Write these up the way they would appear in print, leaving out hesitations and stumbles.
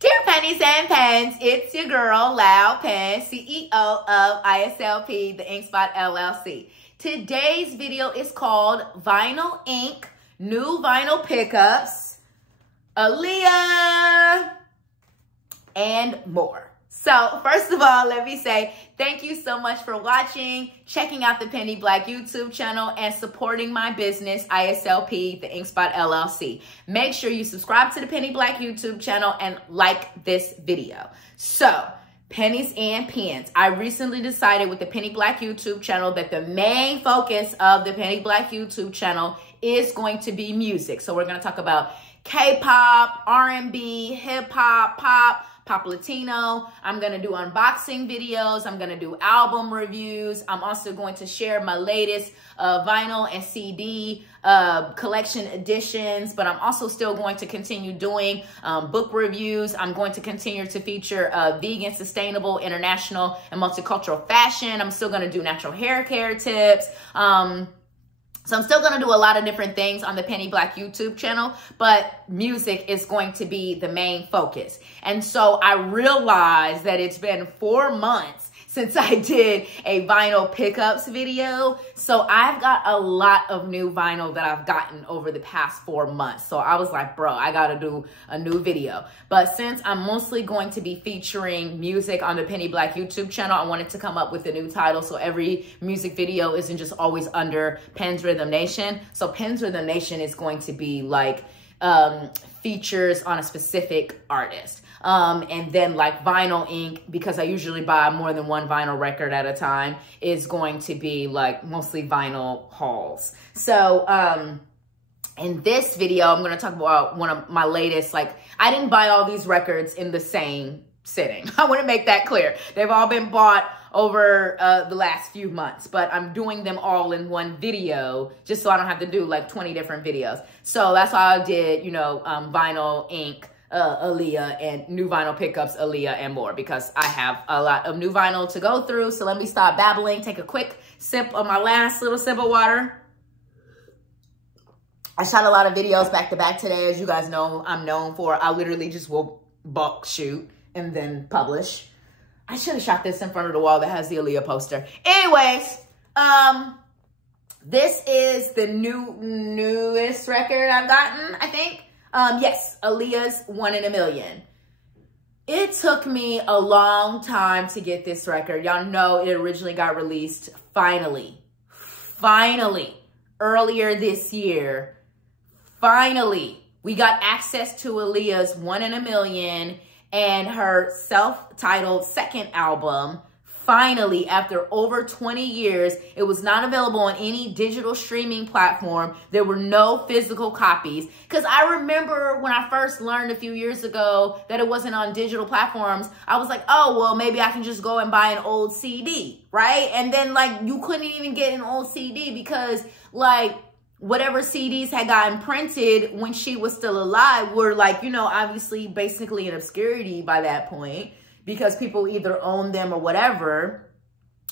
Dear Pennies and Pens, it's your girl, Loud Pen, CEO of ISLP, the InkSpot LLC. Today's video is called Vinyl Ink, New Vinyl Pickups, Aaliyah, and more. So first of all, let me say thank you so much for watching, checking out the Penny Black YouTube channel, and supporting my business, ISLP, the InkSpot LLC. Make sure you subscribe to the Penny Black YouTube channel and like this video. So, Pennies and Pens. I recently decided with the Penny Black YouTube channel that the main focus of the Penny Black YouTube channel is going to be music. So we're going to talk about K-pop, R&B, hip-hop, pop Latino. I'm going to do unboxing videos. I'm going to do album reviews. I'm also going to share my latest vinyl and CD collection editions, but I'm also still going to continue doing book reviews. I'm going to continue to feature vegan, sustainable, international, and multicultural fashion. I'm still going to do natural hair care tips. So I'm still going to do a lot of different things on the Penny Black YouTube channel, but music is going to be the main focus. And so I realized that it's been 4 months since I did a vinyl pickups video. So I've got a lot of new vinyl that I've gotten over the past 4 months. So I was like, bro, I got to do a new video. But since I'm mostly going to be featuring music on the Penny Black YouTube channel, I wanted to come up with a new title so every music video isn't just always under Pens Rhythm Nation. So Pens Rhythm Nation is going to be like features on a specific artist. And then like Vinyl Ink, because I usually buy more than one vinyl record at a time, is going to be like mostly vinyl hauls. So in this video, I'm going to talk about one of my latest, like I didn't buy all these records in the same sitting. I want to make that clear. They've all been bought over the last few months, but I'm doing them all in one video just so I don't have to do like 20 different videos. So that's why I did, you know, Vinyl Ink, Aaliyah, and new vinyl pickups, Aaliyah, and more, because I have a lot of new vinyl to go through. So let me stop babbling, take a quick sip of my last little sip of water. I shot a lot of videos back to back today. As you guys know, I'm known for, I literally just will bulk shoot and then publish. I should have shot this in front of the wall that has the Aaliyah poster. Anyways, this is the newest record I've gotten, I think. Yes, Aaliyah's 1 in a Million. It took me a long time to get this record. Y'all know it originally got released finally, earlier this year. Finally, we got access to Aaliyah's 1 in a Million and her self-titled second album. Finally, after over 20 years, it was not available on any digital streaming platform. There were no physical copies. Because I remember when I first learned a few years ago that it wasn't on digital platforms, I was like, oh, well, maybe I can just go and buy an old CD, right? And then, like, you couldn't even get an old CD because, like, whatever CDs had gotten printed when she was still alive were, like, you know, obviously basically in obscurity by that point, because people either owned them or whatever.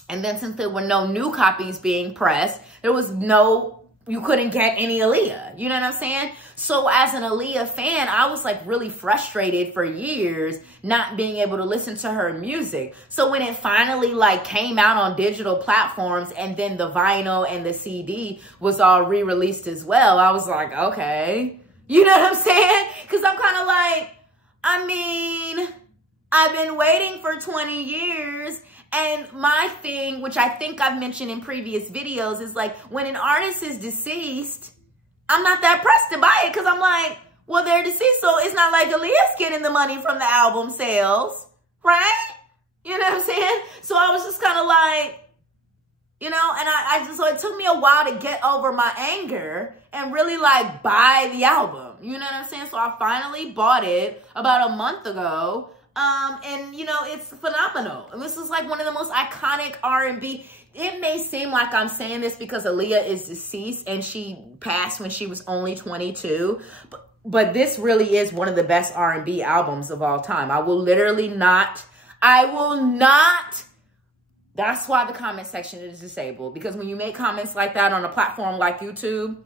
And then since there were no new copies being pressed, there was no, you couldn't get any Aaliyah. You know what I'm saying? So as an Aaliyah fan, I was like really frustrated for years not being able to listen to her music. So when it finally like came out on digital platforms and then the vinyl and the CD was all re-released as well, I was like, okay. You know what I'm saying? Because I'm kind of like, I mean, I've been waiting for 20 years. And my thing, which I think I've mentioned in previous videos, is like when an artist is deceased, I'm not that pressed to buy it because I'm like, well, they're deceased. So it's not like Aaliyah's getting the money from the album sales, right? You know what I'm saying? So I was just kind of like, you know, and so it took me a while to get over my anger and really like buy the album. You know what I'm saying? So I finally bought it about a month ago. And you know, it's phenomenal. And this is like one of the most iconic R&B. It may seem like I'm saying this because Aaliyah is deceased and she passed when she was only 22, but this really is one of the best R&B albums of all time. I will not. That's why the comment section is disabled, because when you make comments like that on a platform like YouTube,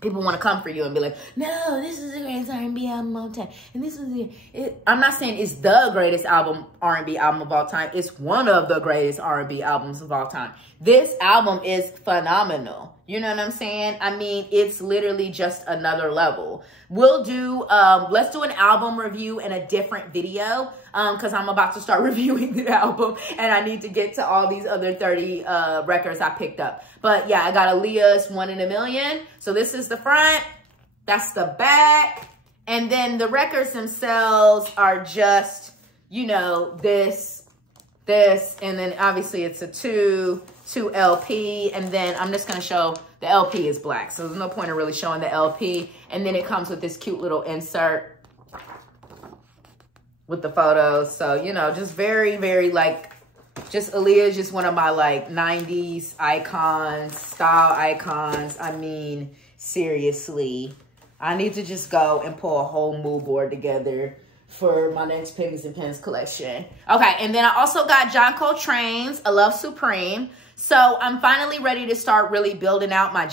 people want to come for you and be like, no, this is the greatest R&B album of all time. And this was it. I'm not saying it's the greatest R&B album of all time. It's one of the greatest R&B albums of all time. This album is phenomenal. You know what I'm saying? I mean, it's literally just another level. We'll do, let's do an album review in a different video, because I'm about to start reviewing the album and I need to get to all these other 30 records I picked up. But yeah, I got Aaliyah's 1 in a Million. So this is the front, that's the back. And then the records themselves are just, you know, this, and then obviously it's a 2 LP. And then I'm just gonna show, the LP is black, so there's no point in really showing the LP. And then it comes with this cute little insert with the photos. So, you know, just very, very like, just Aaliyah is just one of my like 90s icons, style icons. I mean, seriously, I need to just go and pull a whole mood board together for my next Pennies and Pens collection. Okay, and then I also got John Coltrane's I Love Supreme. So I'm finally ready to start really building out my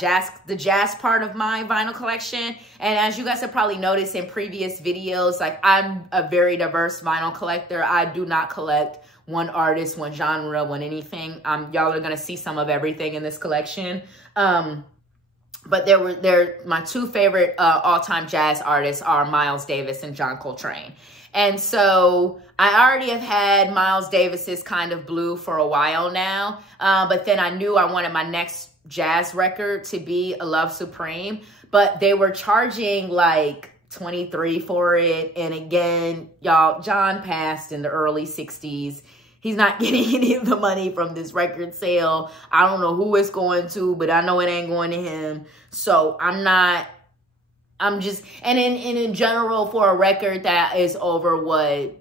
the jazz part of my vinyl collection. And as you guys have probably noticed in previous videos, like I'm a very diverse vinyl collector. I do not collect one artist, one genre, one anything. Y'all are gonna see some of everything in this collection. But they're my two favorite all-time jazz artists are Miles Davis and John Coltrane. And so I already have had Miles Davis's Kind of Blue for a while now. But then I knew I wanted my next jazz record to be I Love Supreme. But they were charging like $23 for it. And again, y'all, John passed in the early 60s. He's not getting any of the money from this record sale. I don't know who it's going to, but I know it ain't going to him. So I'm just, and in general, for a record that is over, what,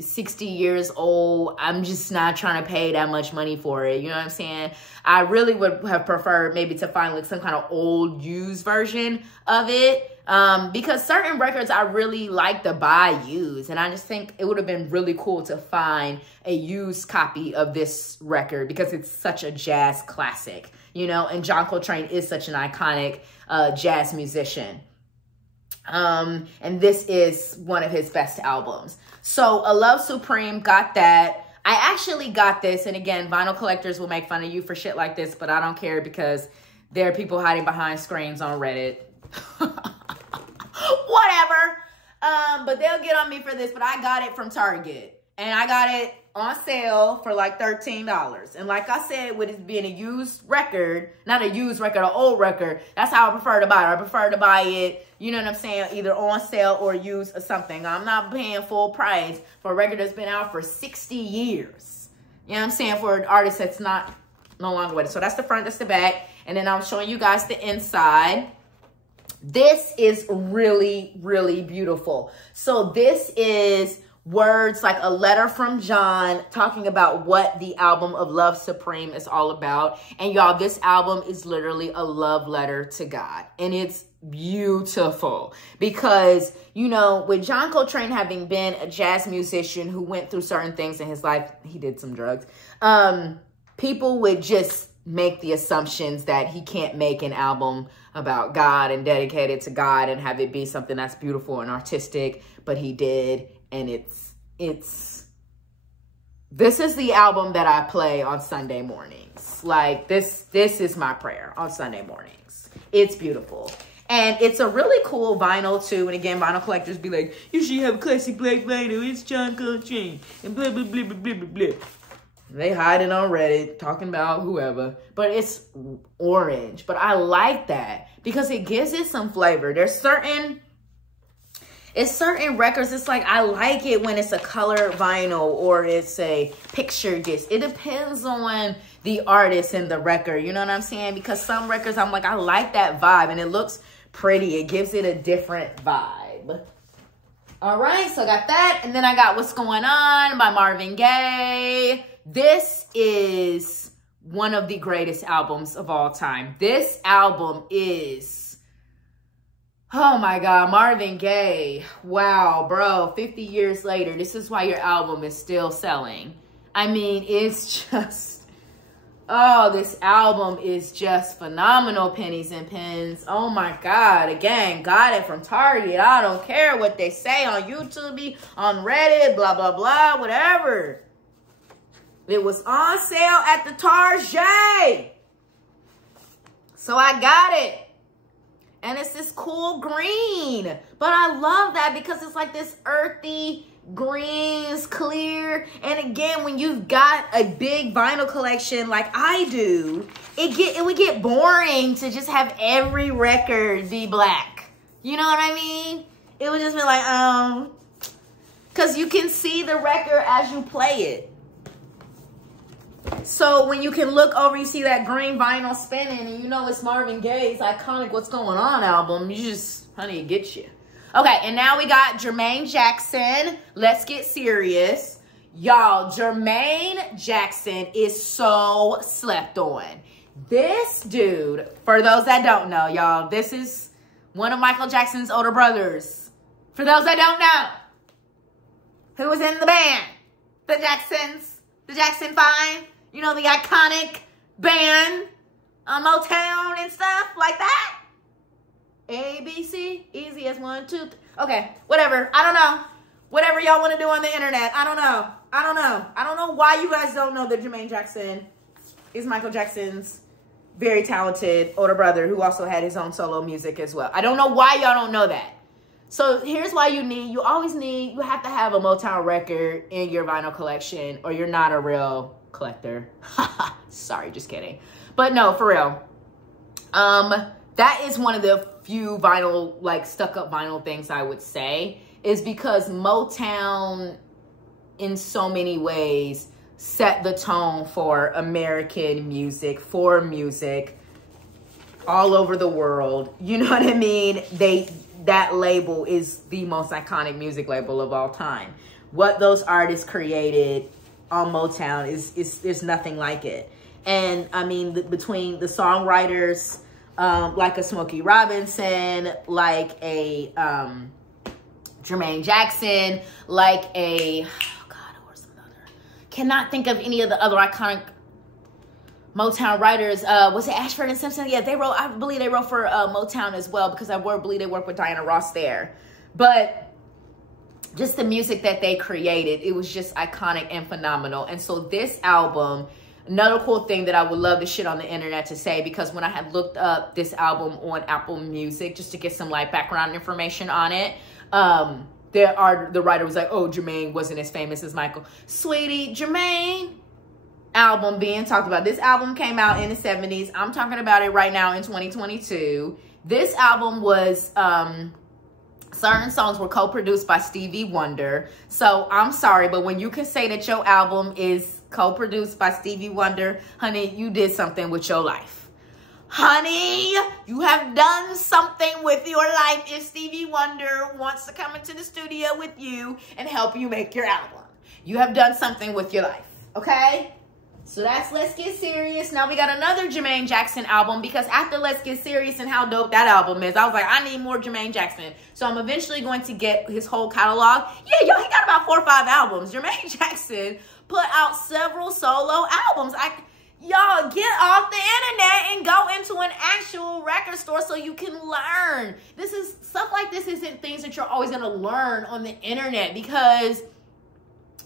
60 years old, I'm just not trying to pay that much money for it. You know what I'm saying? I really would have preferred maybe to find like some kind of old used version of it. Because certain records I really like to buy used, and I just think it would have been really cool to find a used copy of this record because it's such a jazz classic, you know, and John Coltrane is such an iconic jazz musician. And this is one of his best albums. So I Love Supreme, got that. I actually got this, and again, vinyl collectors will make fun of you for shit like this, but I don't care because there are people hiding behind screens on Reddit. Whatever. But they'll get on me for this, but I got it from Target, and I got it on sale for like $13. And like I said, with it being a used record, not a used record, an old record, that's how I prefer to buy it. I prefer to buy it, you know what I'm saying, either on sale or used or something. I'm not paying full price for a record that's been out for 60 years. You know what I'm saying, for an artist that's no longer with it. So that's the front, that's the back. And then I'm showing you guys the inside. This is really, really beautiful. So this is words like a letter from John talking about what the album of Love Supreme is all about. And y'all, this album is literally a love letter to God. And it's beautiful because, you know, with John Coltrane having been a jazz musician who went through certain things in his life, he did some drugs, people would just make the assumptions that he can't make an album about God and dedicate it to God and have it be something that's beautiful and artistic, but he did. And this is the album that I play on Sunday mornings. Like this is my prayer on Sunday mornings. It's beautiful. And it's a really cool vinyl too. And again, vinyl collectors be like, you should have a classic black vinyl. It's John Coltrane and blah, blah, blah, blah, blah, blah, blah. They hide it on Reddit talking about whoever, but it's orange. But I like that because it gives it some flavor. There's certain records, it's like I like it when it's a color vinyl or it's a picture disc. It depends on the artist and the record, you know what I'm saying? Because some records I'm like, I like that vibe and it looks pretty. It gives it a different vibe. All right, so I got that. And then I got What's Going On by Marvin Gaye. This is one of the greatest albums of all time. This album is, oh my God, Marvin Gaye. Wow, bro, 50 years later, this is why your album is still selling. I mean, it's just, Oh, this album is just phenomenal, Pennies and Pens. Oh my God. Again, got it from Target. I don't care what they say on YouTube, on Reddit, blah, blah, blah, whatever. It was on sale at the Target. So I got it. And it's this cool green. But I love that because it's like this earthy greens, clear. And again, when you've got a big vinyl collection like I do, it would get boring to just have every record be black. You know what I mean? It would just be like, because you can see the record as you play it. So when you can look over, you see that green vinyl spinning, and you know it's Marvin Gaye's iconic What's Going On album. You just, honey, it gets you. Okay, and now we got Jermaine Jackson. Let's get serious. Y'all, Jermaine Jackson is so slept on. This dude, for those that don't know, y'all, this is one of Michael Jackson's older brothers. For those that don't know, who was in the band, the Jacksons, the Jackson 5, you know, the iconic band on Motown and stuff like that. A, B, C, easy as 1, 2, 3. Okay, whatever. I don't know. Whatever y'all want to do on the internet. I don't know. I don't know. I don't know why you guys don't know that Jermaine Jackson is Michael Jackson's very talented older brother who also had his own solo music as well. I don't know why y'all don't know that. So here's why you have to have a Motown record in your vinyl collection or you're not a real collector. Sorry, just kidding. But no, for real. That is one of the few vinyl, like stuck up vinyl things I would say, is because Motown in so many ways set the tone for American music, for music all over the world. You know what I mean? That label is the most iconic music label of all time. What those artists created on Motown is there's nothing like it. And I mean, between the songwriters, like a Smokey Robinson, like a Jermaine Jackson, like a, oh God, who are some other? Cannot think of any of the other iconic Motown writers. Was it Ashford and Simpson? Yeah, they wrote, I believe they wrote for Motown as well, because I believe they worked with Diana Ross there. But just the music that they created, it was just iconic and phenomenal. And so this album, another cool thing that I would love to shit on the internet to say, because when I had looked up this album on Apple Music just to get some like background information on it, the writer was like, oh, Jermaine wasn't as famous as Michael. Sweetie, Jermaine album being talked about. This album came out in the 70s. I'm talking about it right now in 2022. This album was, certain songs were co-produced by Stevie Wonder. So I'm sorry, but when you can say that your album is co-produced by Stevie Wonder, honey, you did something with your life. Honey, you have done something with your life if Stevie Wonder wants to come into the studio with you and help you make your album. You have done something with your life, okay? So that's Let's Get Serious. Now we got another Jermaine Jackson album, because after Let's Get Serious and how dope that album is, I was like, I need more Jermaine Jackson. So I'm eventually going to get his whole catalog. Yeah, yo, he got about 4 or 5 albums. Jermaine Jackson put out several solo albums. Y'all, get off the internet and go into an actual record store so you can learn. Stuff like this isn't things that you're always going to learn on the internet, because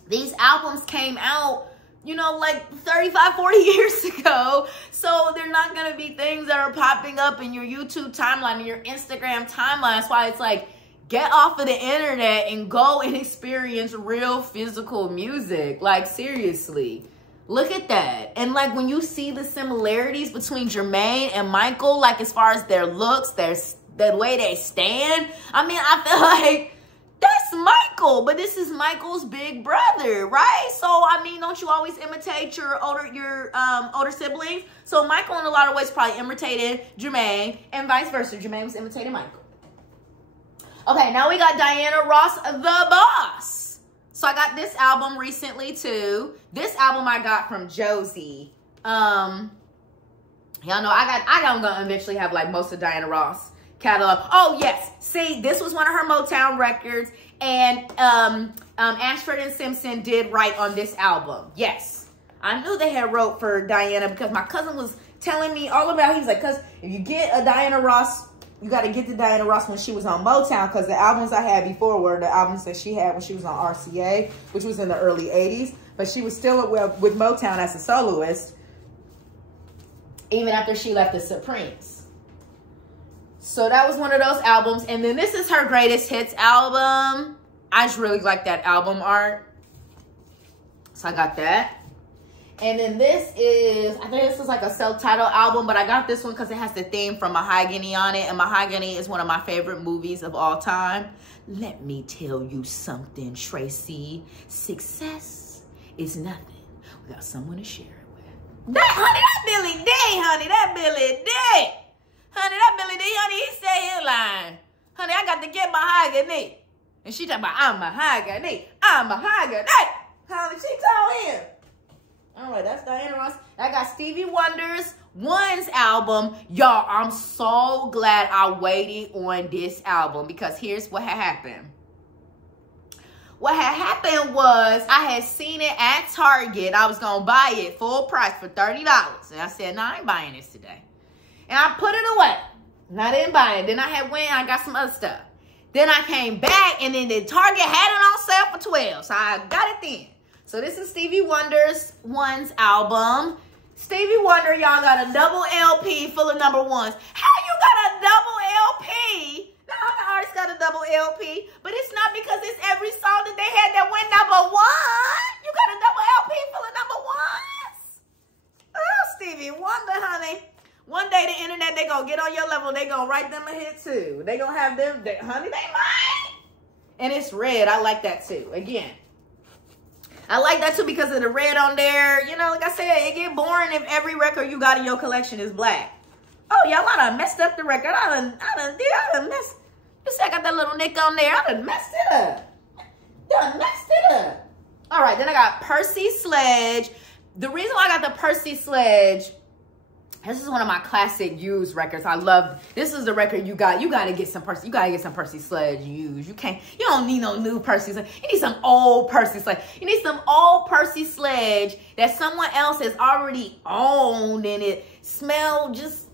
these albums came out, you know, like 35, 40 years ago. So they're not going to be things that are popping up in your YouTube timeline and your Instagram timeline. That's why it's like, get off of the internet and go and experience real physical music. Like, seriously. Look at that. And like, when you see the similarities between Jermaine and Michael, like as far as their looks, the way they stand, I mean, I feel like that's Michael, but this is Michael's big brother, right? So, I mean, don't you always imitate your older siblings? So Michael in a lot of ways probably imitated Jermaine, and vice versa. Jermaine was imitating Michael. Okay, now we got Diana Ross, The Boss. So I got this album recently too. This album I got from Josie. Y'all know I'm gonna eventually have like most of Diana Ross catalog. Oh yes, see, this was one of her Motown records, and Ashford and Simpson did write on this album. Yes, I knew they had wrote for Diana because my cousin was telling me all about it. He was like, because if you get a Diana Ross, you got to get the Diana Ross when she was on Motown, because the albums I had before were the albums that she had when she was on RCA, which was in the early 80s. But she was still with Motown as a soloist, even after she left the Supremes. So that was one of those albums. And then this is her greatest hits album. I just really like that album art. So I got that. And then this is, I think this is like a self-titled album, but I got this one because it has the theme from Mahogany on it. And Mahogany is one of my favorite movies of all time. Let me tell you something, Tracy. Success is nothing without someone to share it with. Honey, that Billy D, honey, that Billy D. Honey, that Billy D, honey, he said his line. Honey, I got to get Mahogany. And she talking about, I'm Mahogany. I'm Mahogany. Honey, she told him. All right, that's Diana Ross. I got Stevie Wonder's One's album. Y'all, I'm so glad I waited on this album because here's what had happened. What had happened was I had seen it at Target. I was going to buy it full price for $30. And I said, no, I ain't buying this today. And I put it away. And I didn't buy it. Then I had went and I got some other stuff. Then I came back and then the Target had it on sale for $12. So I got it then. So this is Stevie Wonder's One's album. Stevie Wonder, y'all, got a double LP full of number ones. How you got a double LP? Now, other artists got a double LP, but it's not because it's every song that they had that went number one. You got a double LP full of number ones? Oh, Stevie Wonder, honey. One day the internet, they gonna get on your level. They gonna write them a hit too. They gonna have them, honey, they might. And it's red. I like that too. Again. I like that too because of the red on there. You know, like I said, it get boring if every record you got in your collection is black. Oh, y'all, I done messed up the record. I done messed. You see, I got that little nick on there. I done messed it up. All right, then I got Percy Sledge. The reason why I got the Percy Sledge, this is one of my classic used records. I love, this is the record you got to get some Percy. You got to get some Percy Sledge used. You don't need no new Percy Sledge. You need some old Percy Sledge. You need some old Percy Sledge that someone else has already owned and it smelled just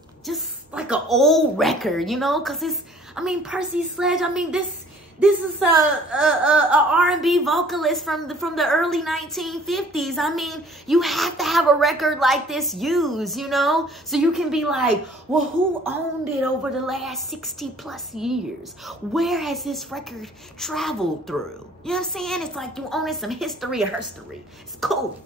like an old record, you know? Cause it's, I mean, Percy Sledge, I mean, this is a R&B vocalist from the early 1950s. I mean, you have to have a record like this used, you know? So you can be like, well, who owned it over the last 60 plus years? Where has this record traveled through? You know what I'm saying? It's like you own some history of herstory. It's cool.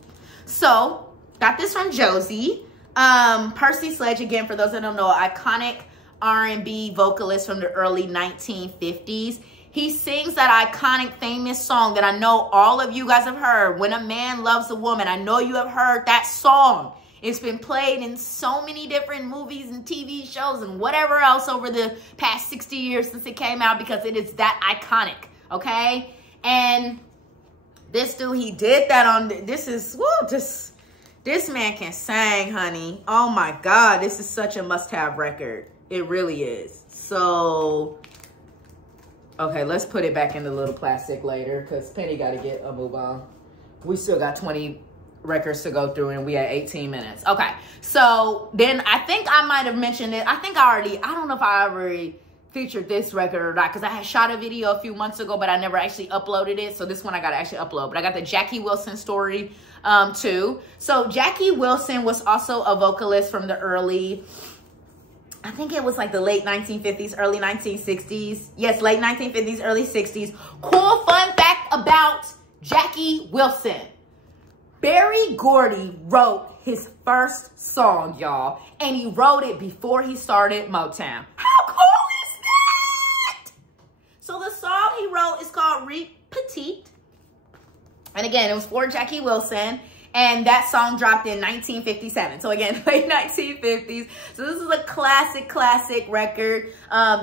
So, got this from Josie. Percy Sledge, again, for those that don't know, iconic R&B vocalist from the early 1950s. He sings that iconic, famous song that I know all of you guys have heard, When a Man Loves a Woman. I know you have heard that song. It's been played in so many different movies and TV shows and whatever else over the past 60 years since it came out because it is that iconic, okay? And this dude, he did that on, this man can sing, honey. Oh my God, this is such a must-have record. It really is. So... okay, let's put it back in the little plastic later because Penny got to get a move on. We still got 20 records to go through and we had 18 minutes. Okay, so then I think I might have mentioned it. I don't know if I already featured this record or not because I had shot a video a few months ago, but I never actually uploaded it. So this one I got to actually upload. But I got the Jackie Wilson story too. So Jackie Wilson was also a vocalist from the early... I think it was like the late 1950s, early 1960s. Yes, late 1950s, early 60s. Cool fun fact about Jackie Wilson. Berry Gordy wrote his first song, y'all. And he wrote it before he started Motown. How cool is that? So the song he wrote is called Petite. And again, it was for Jackie Wilson. And that song dropped in 1957. So again, late 1950s. So this is a classic record.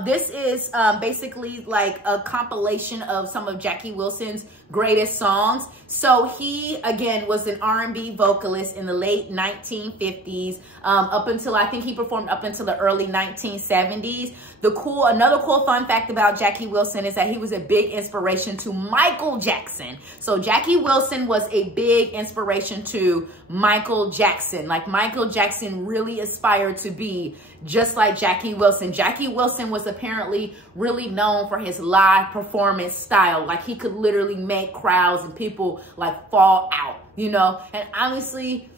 This is basically like a compilation of some of Jackie Wilson's greatest songs. So he, again, was an R&B vocalist in the late 1950s up until, I think he performed up until the early 1970s. Another cool fun fact about Jackie Wilson is that he was a big inspiration to Michael Jackson. So Jackie Wilson was a big inspiration inspiration to Michael Jackson. Like Michael Jackson really aspired to be just like Jackie Wilson. Jackie Wilson was apparently really known for his live performance style. Like he could literally make crowds and people like fall out, you know? And honestly,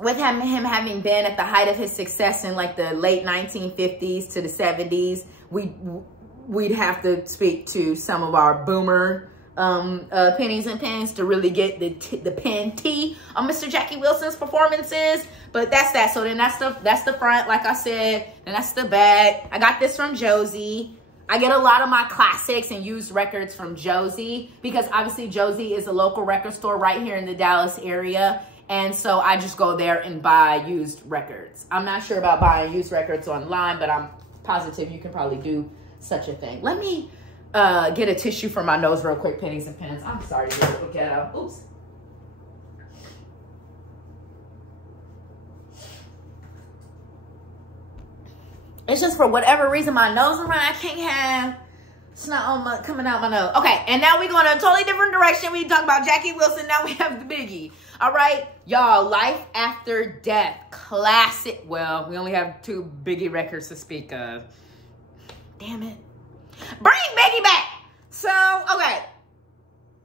with him having been at the height of his success in like the late 1950s to the 70s, we'd have to speak to some of our boomer pennies and pens to really get the pen T on Mr. Jackie Wilson's performances. But that's that. So then that's the front, like I said, and that's the back. I got this from Josie. I get a lot of my classics and used records from Josie because obviously Josie is a local record store right here in the Dallas area. And so I just go there and buy used records. I'm not sure about buying used records online, but I'm positive you can probably do such a thing. Let me get a tissue for my nose real quick, pennies and pens. I'm sorry to be a little ghetto. Oops. It's just for whatever reason my nose around. I can't have snot on my, coming out my nose. Okay, and now we're going a totally different direction. We talk about Jackie Wilson. Now we have the biggie. All right, y'all, Life After Death, classic. Well, we only have 2 biggie records to speak of. Damn it. Bring Biggie back. So, okay.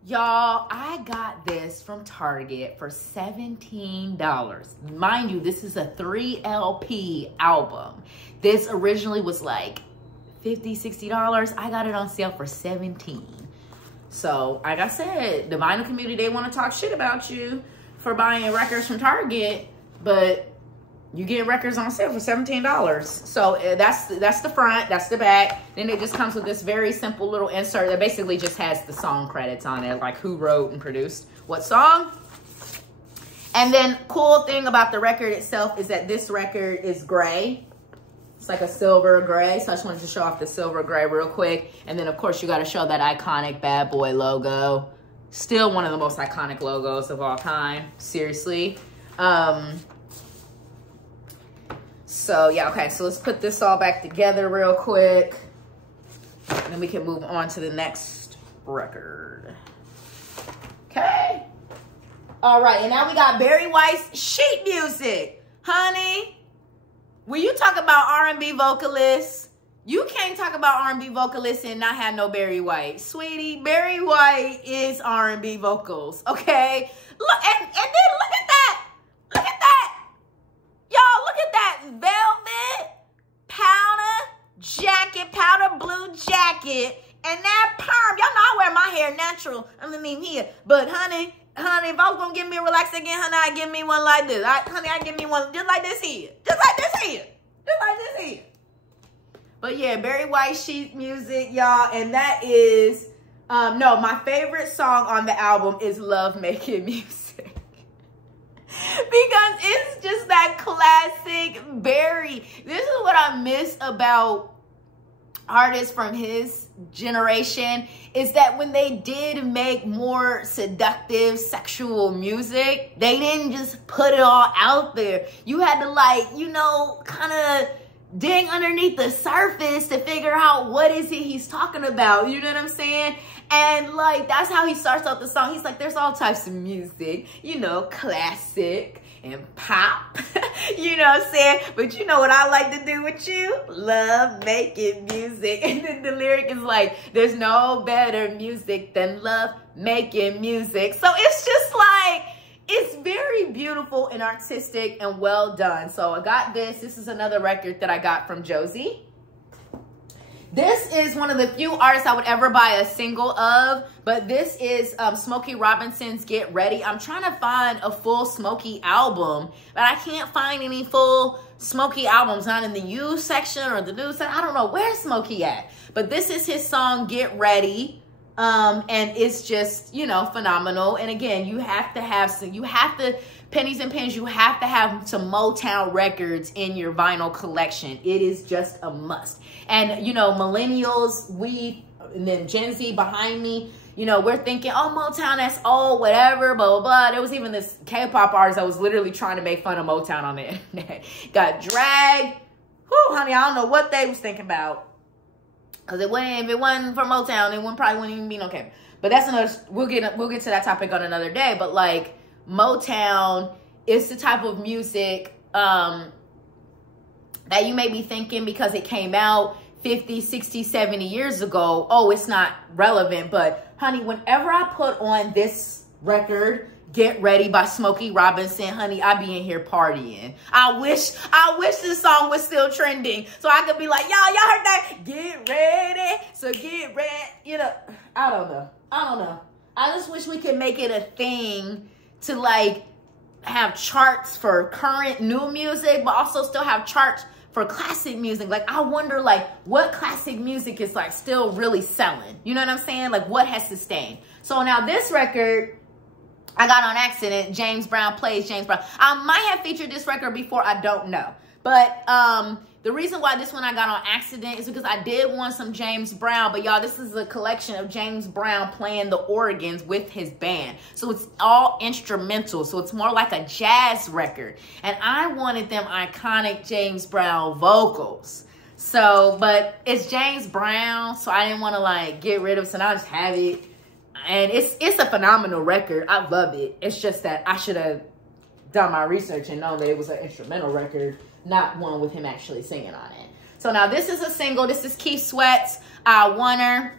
Y'all, I got this from Target for $17. Mind you, this is a 3 LP album. This originally was like $50, $60. I got it on sale for $17. So, like I said, the vinyl community, they want to talk shit about you for buying records from Target, but you get records on sale for $17. So that's the front, that's the back. Then it just comes with this very simple little insert that basically just has the song credits on it, like who wrote and produced what song. And then cool thing about the record itself is that this record is gray. It's like a silver gray. So I just wanted to show off the silver gray real quick. And then of course you got to show that iconic bad boy logo. Still one of the most iconic logos of all time. Seriously. So yeah, okay, so let's put this all back together real quick. And then we can move on to the next record. Okay. All right, and now we got Barry White's Sheet Music. Honey, when you talk about R&B vocalists, you can't talk about R&B vocalists and not have no Barry White. Sweetie, Barry White is R&B vocals, okay? Look, and then look at that. Look at that. Y'all, look at that velvet powder jacket, powder blue jacket, and that perm. Y'all know I wear my hair natural underneath here. But honey, if I was gonna give me a relax again, honey, I'd give me one like this. I'd give me one just like this here. Just like this here. Just like this here. But yeah, Barry White Sheet Music, y'all. And that is, no, my favorite song on the album is Love Making Music. Because it's just that classic Barry. This is what I miss about artists from his generation, is that when they did make more seductive sexual music, they didn't just put it all out there. You had to, like, you know, kind of dig underneath the surface to figure out what is it he's talking about. You know what I'm saying? And like, that's how he starts out the song. He's like, there's all types of music, you know, classic and pop, you know what I'm saying? But you know what I like to do with you? Love making music. And then the lyric is like, there's no better music than love making music. So it's just like, it's very beautiful and artistic and well done. So I got this. This is another record that I got from Josie. This is one of the few artists I would ever buy a single of, but this is Smokey Robinson's Get Ready. I'm trying to find a full Smokey album, but I can't find any full Smokey albums, not in the used section or the new section. I don't know where's Smokey at, but this is his song Get Ready. And it's just, you know, phenomenal. And again, you have to have some, Pennies and Pens, you have to have some Motown records in your vinyl collection. It is just a must. And, you know, millennials, and then Gen Z behind me, you know, we're thinking, oh, Motown, that's old, whatever, blah, blah, blah. There was even this K-pop artist that was literally trying to make fun of Motown on the internet. Got dragged. Whew, honey, I don't know what they was thinking about. Because if it wasn't for Motown, it probably wouldn't even be no K-pop. But that's another, we'll get to that topic on another day. But like, Motown is the type of music that you may be thinking because it came out 50, 60, 70 years ago, oh, it's not relevant. But honey, whenever I put on this record, Get Ready by Smokey Robinson, honey, I be in here partying. I wish this song was still trending so I could be like, y'all heard that? Get ready, so get ready. You know, I don't know. I just wish we could make it a thing to like have charts for current new music, but also still have charts for classic music. Like, I wonder, like, what classic music is, like, still really selling? You know what I'm saying? Like, what has sustained? So now this record, I got on accident. James Brown Plays James Brown. I might have featured this record before. I don't know. But the reason why this one I got on accident is because I did want some James Brown. But, y'all, this is a collection of James Brown playing the organs with his band. So it's all instrumental. So it's more like a jazz record. And I wanted them iconic James Brown vocals. So, but it's James Brown. So I didn't want to, like, get rid of it. So now I just have it. And it's a phenomenal record. I love it. It's just that I should have done my research and known that it was an instrumental record, not one with him actually singing on it. So now this is a single. This is Keith Sweat's I Want Her.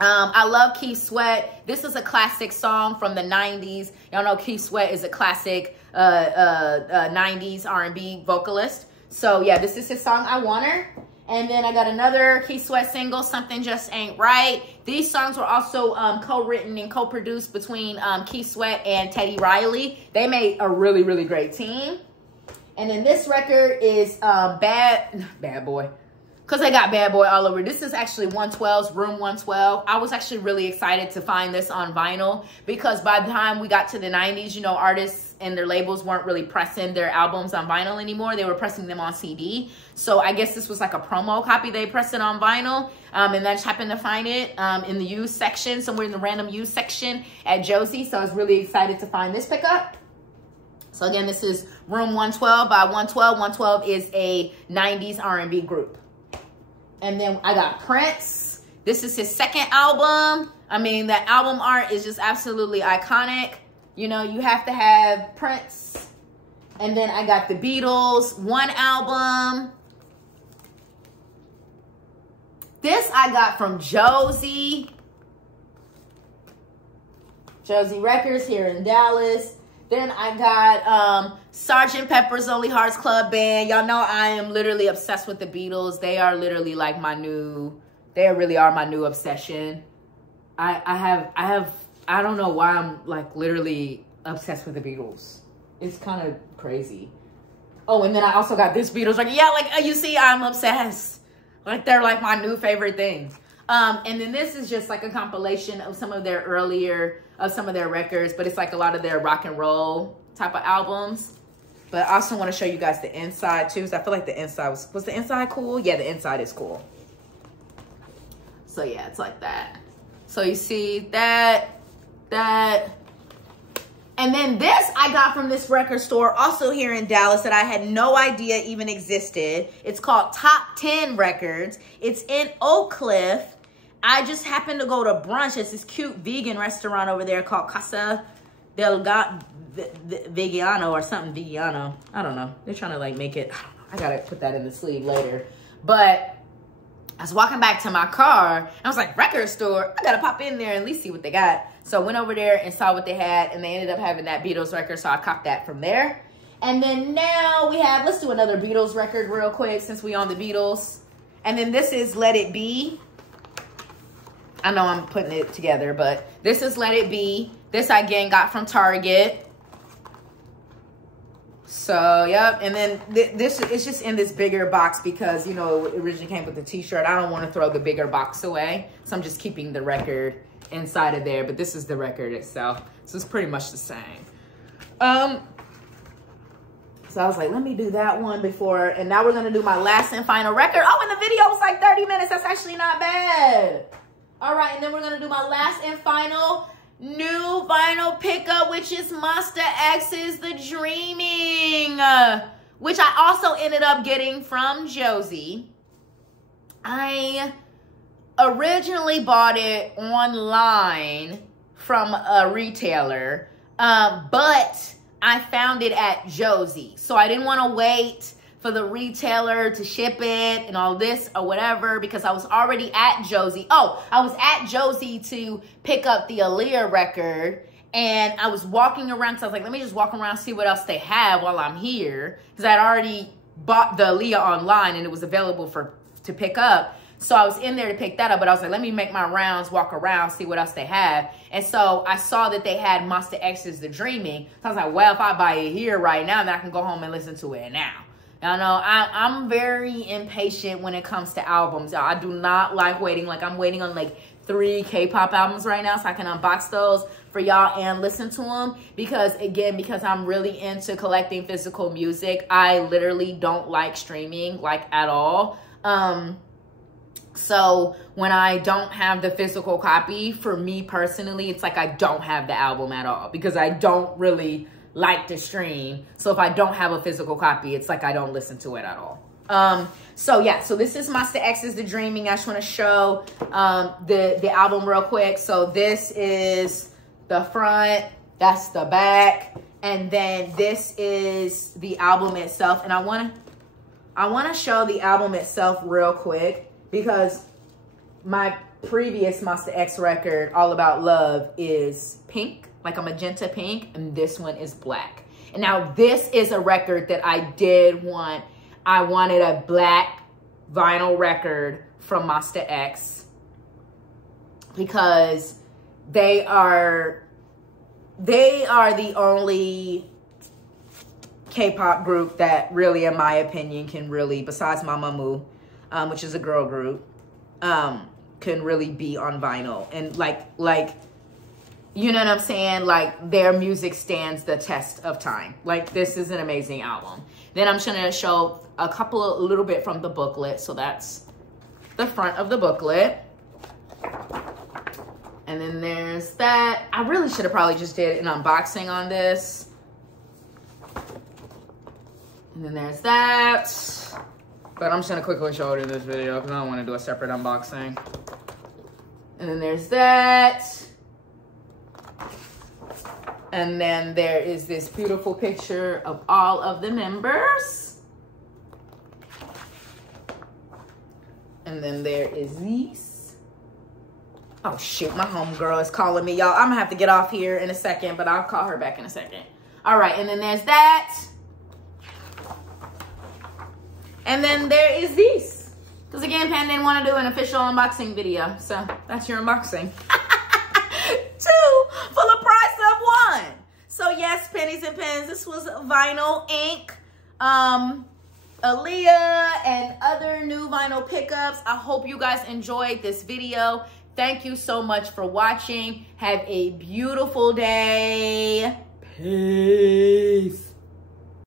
I love Keith Sweat. This is a classic song from the 90s. Y'all know Keith Sweat is a classic 90s R&B vocalist. So yeah, this is his song I Want Her. And then I got another Keith Sweat single, Something Just Ain't Right. These songs were also co-written and co-produced between Keith Sweat and Teddy Riley. They made a really, really great team. And then this record is Bad Boy. Because they got Bad Boy all over. This is actually 112's Room 112. I was actually really excited to find this on vinyl. Because by the time we got to the 90s, you know, artists and their labels weren't really pressing their albums on vinyl anymore. They were pressing them on CD. So I guess this was like a promo copy. They pressed it on vinyl. And I just happened to find it in the used section, somewhere in the random used section at Josie. So I was really excited to find this pickup. So again, this is Room 112 by 112. 112 is a 90s R&B group. And then I got Prince. This is his second album. I mean, that album art is just absolutely iconic. You know, you have to have Prince. And then I got the Beatles, one album. This I got from Josie. Josie Records here in Dallas. Then I got Sgt. Pepper's Lonely Hearts Club Band. Y'all know I am literally obsessed with the Beatles. They are literally like they really are my new obsession. I don't know why I'm like literally obsessed with the Beatles. It's kind of crazy. Oh, and then I also got this Beatles record. Yeah, like you see, I'm obsessed. Like they're like my new favorite things. And then this is just like a compilation of some of their records, but it's like a lot of their rock and roll type of albums. But I also want to show you guys the inside too, because I feel like the inside was the inside cool? Yeah, the inside is cool. So yeah, it's like that. So you see that. And then this I got from this record store also here in Dallas that I had no idea even existed. It's called Top 10 Records. It's in Oak Cliff. I just happened to go to brunch. It's this cute vegan restaurant over there called Casa del Vegano or something Vegano. I don't know. They're trying to like make it. I gotta put that in the sleeve later. But I was walking back to my car and I was like, record store, I gotta pop in there and at least see what they got. So I went over there and saw what they had, and they ended up having that Beatles record, so I copped that from there. And then now we have, let's do another Beatles record real quick since we on the Beatles. And then this is Let It Be. I know I'm putting it together, but this is Let It Be. This I again got from Target. So, yep. And then this is just in this bigger box because, you know, it originally came with the t-shirt. I don't want to throw the bigger box away. So I'm just keeping the record inside of there. But this is the record itself. So it's pretty much the same. So I was like, let me do that one before. And now we're going to do my last and final record. Oh, and the video was like 30 minutes. That's actually not bad. All right. And then we're going to do my last and final new vinyl pickup, which is Monster X's The Dreaming, which I also ended up getting from Josie. I originally bought it online from a retailer. But I found it at Josie. So I didn't want to wait for the retailer to ship it and all this or whatever, because I was already at Josie. Oh, I was at Josie to pick up the Aaliyah record, and I was walking around, so I was like, let me just walk around, see what else they have while I'm here, because I'd already bought the Aaliyah online and it was available to pick up. So I was in there to pick that up, but I was like, let me make my rounds, walk around, see what else they have. And so I saw that they had Monsta X's The Dreaming. So I was like, well, if I buy it here right now, then I can go home and listen to it now. Y'all know I'm very impatient when it comes to albums. I do not like waiting. Like, I'm waiting on like 3 K-pop albums right now so I can unbox those for y'all and listen to them. Because again, because I'm really into collecting physical music, I literally don't like streaming like at all. So when I don't have the physical copy, for me personally, it's like I don't have the album at all, because I don't really like to stream. So if I don't have a physical copy, it's like I don't listen to it at all. So yeah, so this is Monsta X's The Dreaming. I just want to show the album real quick. So this is the front, that's the back, and then this is the album itself. And I want to show the album itself real quick, because my previous Monsta X record, All About Love, is pink, like a magenta pink, and this one is black. And now this is a record that I did want. I wanted a black vinyl record from Monsta X, because they are the only K-pop group that really, in my opinion, can really, besides Mamamoo, which is a girl group, can really be on vinyl. And like, you know what I'm saying? Like, their music stands the test of time. Like, this is an amazing album. Then I'm just gonna show a little bit from the booklet. So that's the front of the booklet. And then there's that. I really should have probably just did an unboxing on this. And then there's that. But I'm just gonna quickly show it in this video because I don't want to do a separate unboxing. And then there's that. And then there is this beautiful picture of all of the members. And then there is these. Oh shoot, my homegirl is calling me, y'all. I'm gonna have to get off here in a second, but I'll call her back in a second. All right, and then there's that. And then there is these. Because again, Pan didn't want to do an official unboxing video. So that's your unboxing. 2 for the price of 1. So yes, Pennies and Pens. This was vinyl ink. Aaliyah and other new vinyl pickups. I hope you guys enjoyed this video. Thank you so much for watching. Have a beautiful day.